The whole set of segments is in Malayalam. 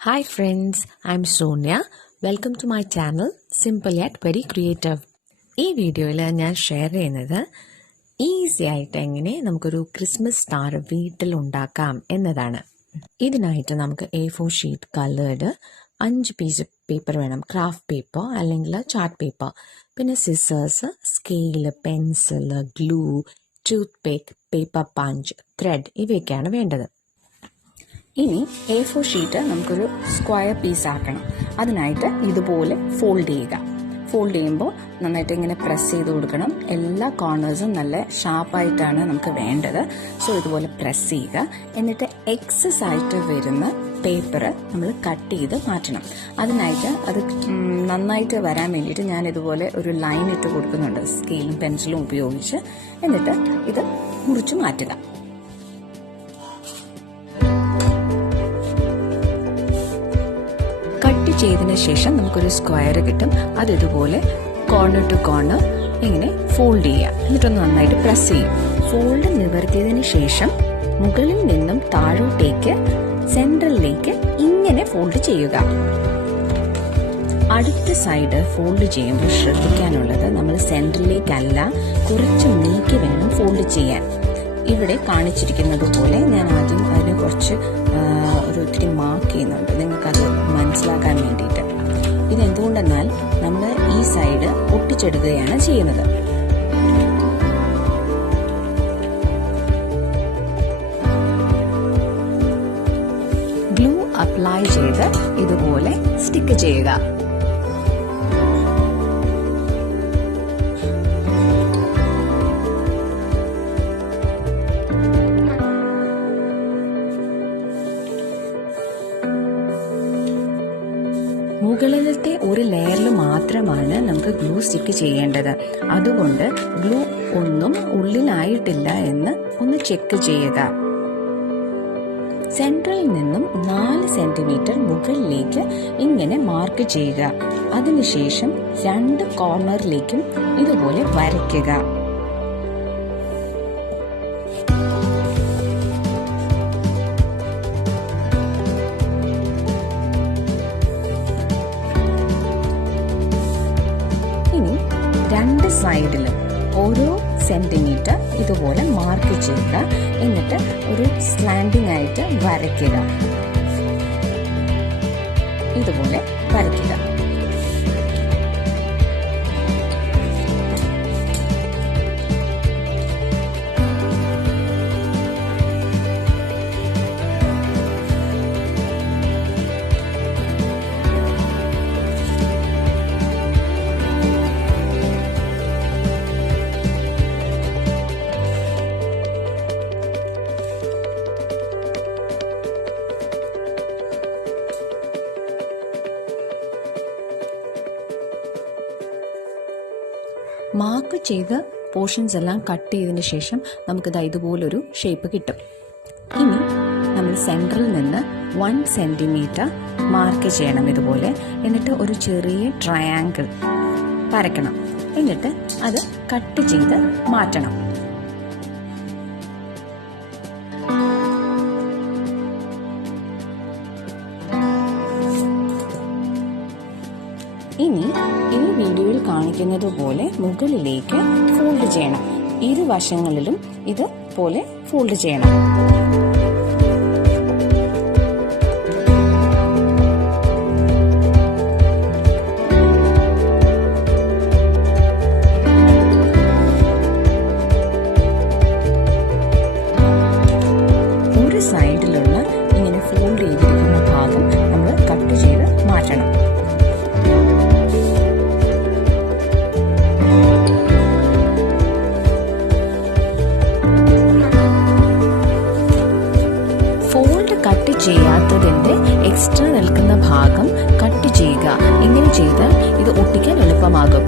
Hi friends, I'm Sonia. Welcome to my channel Simple Yet Very Creative. ഈ വീഡിയോയിൽ ഞാൻ ഷെയർ ചെയ്യുന്നത് ഈസി ആയിട്ട് എങ്ങനെ നമുക്കൊരു ക്രിസ്മസ് സ്റ്റാർ വീട്ടിൽ ഉണ്ടാക്കാം എന്നതാണ്. ഇതിനായിട്ട് നമുക്ക് A4 sheet coloured 5 piece paper വേണം. ക്രാഫ്റ്റ് പേപ്പർ അല്ലെങ്കിൽ ചാർട്ട് പേപ്പർ, പിന്നെ scissors, scale, pencil, glue, toothpick, paper punch, thread ഇവയൊക്കെയാണ് വേണ്ടത്. ഇനി A4 ഷീറ്റ് നമുക്കൊരു സ്ക്വയർ പീസ് ആക്കണം. അതിനായിട്ട് ഇതുപോലെ ഫോൾഡ് ചെയ്യുക. ഫോൾഡ് ചെയ്യുമ്പോൾ നന്നായിട്ട് ഇങ്ങനെ പ്രസ് ചെയ്ത് കൊടുക്കണം. എല്ലാ കോർണേഴ്സും നല്ല ഷാർപ്പായിട്ടാണ് നമുക്ക് വേണ്ടത്. സോ ഇതുപോലെ പ്രസ് ചെയ്യുക. എന്നിട്ട് എക്സസ് ആയിട്ട് വരുന്ന പേപ്പർ നമ്മൾ കട്ട് ചെയ്ത് മാറ്റണം. അതിനായിട്ട് അത് നന്നായിട്ട് വരാൻ വേണ്ടിയിട്ട് ഞാൻ ഇതുപോലെ ഒരു ലൈൻ ഇട്ട് കൊടുക്കുന്നുണ്ട് സ്കെയിലും പെൻസിലും ഉപയോഗിച്ച്. എന്നിട്ട് ഇത് മുറിച്ച് മാറ്റുക. ചെയ്തതിന് ശേഷം നമുക്കൊരു സ്ക്വയർ കിട്ടും. അത് ഇതുപോലെ കോർണർ ടു കോർണർ ഇങ്ങനെ ഫോൾഡ് ചെയ്യുക. എന്നിട്ടൊന്ന് നന്നായിട്ട് പ്രസ് ചെയ്യും. ഫോൾഡ് നിവർത്തിയതിന് ശേഷം മുകളിൽ നിന്നും താഴോട്ടേക്ക് സെൻട്രലിലേക്ക് ഇങ്ങനെ ഫോൾഡ് ചെയ്യുക. അടുത്ത സൈഡ് ഫോൾഡ് ചെയ്യുമ്പോൾ ശ്രദ്ധിക്കാനുള്ളത് നമ്മൾ സെൻട്രലിലേക്കല്ല, കുറച്ച് നീക്കി വേണം ഫോൾഡ് ചെയ്യാൻ. ഇവിടെ കാണിച്ചിരിക്കുന്നത് പോലെ ഞാൻ ആദ്യം അതിന് കുറച്ച് ഒത്തിരി മാർക്ക് ചെയ്യുന്നുണ്ട്, നിങ്ങൾക്കത് മനസ്സിലാക്കാൻ വേണ്ടിയിട്ട്. ഇതെന്തുകൊണ്ടെന്നാൽ നമ്മൾ ഈ സൈഡ് ഒട്ടിച്ചെടുക്കുകയാണ് ചെയ്യുന്നത്. ഗ്ലൂ അപ്ലൈ ചെയ്ത് ഇതുപോലെ സ്റ്റിക്ക് ചെയ്യുക. മുകളിലത്തെ ഒരു ലെയറിൽ മാത്രമാണ് നമുക്ക് ഗ്ലൂ സ്റ്റിക്ക് ചെയ്യേണ്ടത്. അതുകൊണ്ട് ഗ്ലൂ ഒന്നും ഉള്ളിലായിട്ടില്ല എന്ന് ഒന്ന് ചെക്ക് ചെയ്യുക. സെൻട്രലിൽ നിന്നും 4 സെന്റിമീറ്റർ മുകളിലേക്ക് ഇങ്ങനെ മാർക്ക് ചെയ്യുക. അതിനുശേഷം 2 കോർണറിലേക്കും ഇതുപോലെ വരയ്ക്കുക. രണ്ട് സൈഡിലും ഓരോ സെന്റിമീറ്റർ ഇതുപോലെ മാർക്ക് ചെയ്യുക. എന്നിട്ട് ഒരു സ്ലാൻഡിംഗ് ആയിട്ട് വരയ്ക്കുക. ഇതുപോലെ വരയ്ക്കുക. മാർക്ക് ചെയ്ത പോർഷൻസ് എല്ലാം കട്ട് ചെയ്തതിന് ശേഷം നമുക്കിത് ഇതുപോലൊരു ഷേപ്പ് കിട്ടും. ഇനി നമ്മൾ സെൻട്രലിൽ നിന്ന് 1 സെന്റിമീറ്റർ മാർക്ക് ചെയ്യണം ഇതുപോലെ. എന്നിട്ട് ഒരു ചെറിയ ട്രയാങ്കിൾ വരയ്ക്കണം. എന്നിട്ട് അത് കട്ട് ചെയ്ത് മാറ്റണം. ഇനി ഈ വീഡിയോയിൽ കാണിക്കുന്നത് പോലെ മുകളിലേക്ക് ഫോൾഡ് ചെയ്യണം. ഇരുവശങ്ങളിലും ഇതുപോലെ ഫോൾഡ് ചെയ്യണം. ഒരു സൈഡിലുള്ള ഇങ്ങനെ ഫോൾഡ് ചെയ്തിരിക്കുന്ന ഭാഗം നമ്മൾ കട്ട് ചെയ്ത് മാറ്റണം. കട്ട് ചെയ്യാത്തതിന്റെ എക്സ്ട്രാ നിൽക്കുന്ന ഭാഗം കട്ട് ചെയ്യുക. ഇങ്ങനെ ചെയ്താൽ ഇത് ഒട്ടിക്കാൻ എളുപ്പമാകും.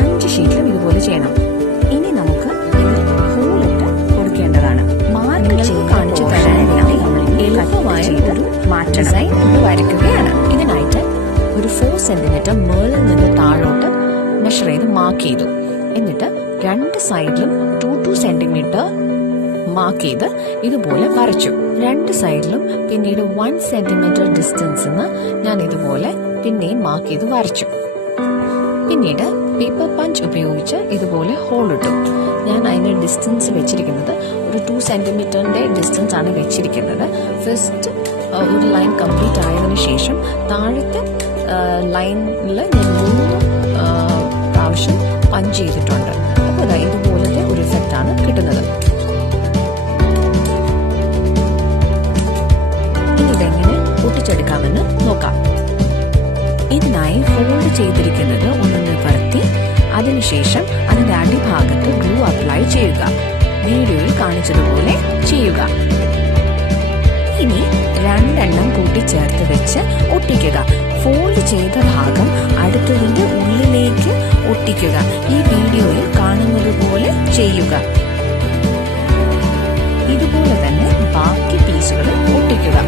അഞ്ച് ഷീറ്റിലും ഇതുപോലെ ചെയ്യണം. ഇനി നമുക്ക് ഇതിൽ ഹോളിട്ട് കൊടുക്കേണ്ടതാണ്. മാർക്ക് ചെയ്ത് കാണിച്ചു തരാനായി എളുപ്പമായ ഒരു ഡിസൈൻ വരയ്ക്കുകയാണ്. ഇതിനായിട്ട് ഒരു 4 സെന്റിമീറ്റർ മുകളിൽ നിന്ന് താഴോട്ട് മെഷർ ചെയ്ത് മാർക്ക് ചെയ്തു. എന്നിട്ട് 2 സൈഡിലും 2 സെന്റിമീറ്റർ മാർക്ക് ചെയ്ത് ഇതുപോലെ വരച്ചു. രണ്ട് സൈഡിലും പിന്നീട് 1 സെന്റിമീറ്റർ ഡിസ്റ്റൻസിന് ഞാൻ ഇതുപോലെ പിന്നെയും മാർക്ക് ചെയ്ത് വരച്ചു. പിന്നീട് പേപ്പർ പഞ്ച് ഉപയോഗിച്ച് ഇതുപോലെ ഹോൾ ഇട്ടു. ഞാൻ അതിന്റെ ഡിസ്റ്റൻസ് വെച്ചിരിക്കുന്നത് ഒരു 2 സെന്റിമീറ്ററിന്റെ ഡിസ്റ്റൻസ് ആണ് വെച്ചിരിക്കുന്നത്. ഫസ്റ്റ് ഒരു ലൈൻ കംപ്ലീറ്റ് ആയതിനു ശേഷം താഴത്തെ ലൈനിൽ ഞാൻ 3 പ്രാവശ്യം പഞ്ച് ചെയ്തിട്ടുണ്ട്. അപ്പോൾ ഇതുപോലത്തെ ഒരു ഇഫക്റ്റ് ആണ് കിട്ടുന്നത്. ഇനി ഇതെങ്ങനെ ഒട്ടിച്ചെടുക്കാമെന്ന് നോക്കാം. ഇതിനായി ഫോൾഡ് ചെയ്തിരിക്കുന്നത് ഒന്ന് നിവർത്തി അതിനുശേഷം അതിന്റെ അടിഭാഗത്ത് ഗ്ലൂ അപ്ലൈ ചെയ്യുക. വീഡിയോയിൽ കാണിച്ചതുപോലെ ചെയ്യുക. ഇനി 2 എണ്ണം കൂട്ടിച്ചേർത്ത് വെച്ച് ഒട്ടിക്കുക. ഫോൾഡ് ചെയ്ത ഭാഗം അടുത്തതിന്റെ ഉള്ളിലേക്ക് ഒട്ടിക്കുക. ഈ വീഡിയോയിൽ കാണുന്നത് പോലെ ചെയ്യുക. ഇതുപോലെ തന്നെ ബാക്കി പീസുകൾ ഒട്ടിക്കുക.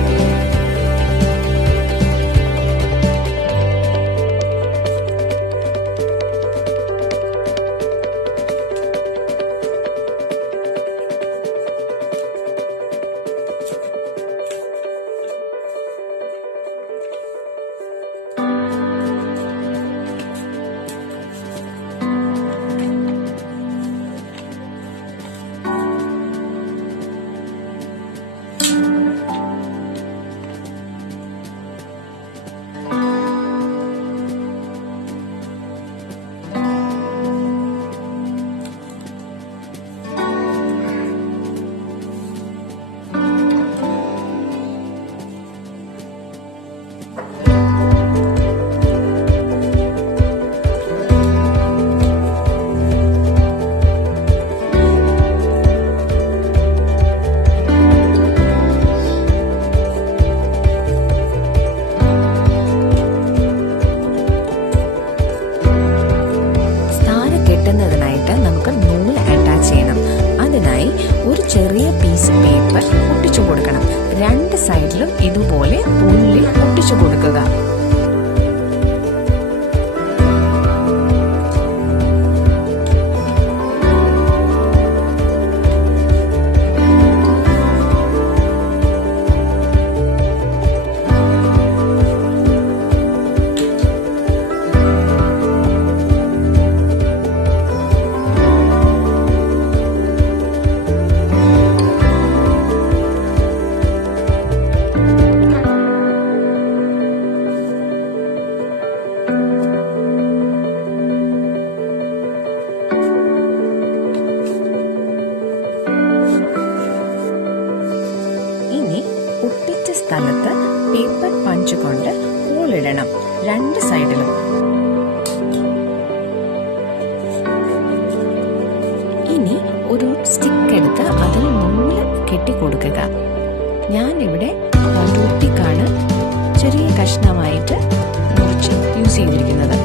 നമുക്ക് നൂല് അറ്റാച്ച് ചെയ്യണം. അതിനായി ഒരു ചെറിയ പീസ് പേപ്പർ ഒട്ടിച്ചു കൊടുക്കണം. 2 സൈഡിലും ഇതുപോലെ ഉള്ളിൽ ഒട്ടിച്ചു കൊടുക്കുക. ഒട്ടിച്ച സ്ഥലത്ത് പേപ്പർ പഞ്ച് കൊണ്ട് ഹോളിടണം 2 സൈഡിലും. ഇനി ഒരു സ്റ്റിക്ക് എടുത്ത് അതിൽ നൂല് കെട്ടിക്കൊടുക്കുക. ഞാനിവിടെ ടൂത്ത്പിക്കാണ് ചെറിയ കഷ്ണമായിട്ട് മുറിച്ച് യൂസ് ചെയ്തിരിക്കുന്നത്.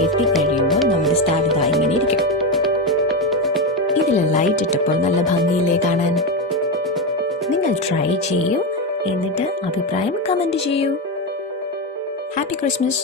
കെട്ടിക്കഴിയുമ്പോൾ നമ്മുടെ സ്റ്റാർ ഇതായി ഇങ്ങനെ ഇരിക്കും. ഇതിൽ ലൈറ്റ് ഇട്ടപ്പോൾ നല്ല ഭംഗിയില്ലേ കാണാൻ. നിങ്ങൾ ട്രൈ ചെയ്യൂ, എന്നിട്ട് അഭിപ്രായം കമന്റ് ചെയ്യൂ. Happy Christmas.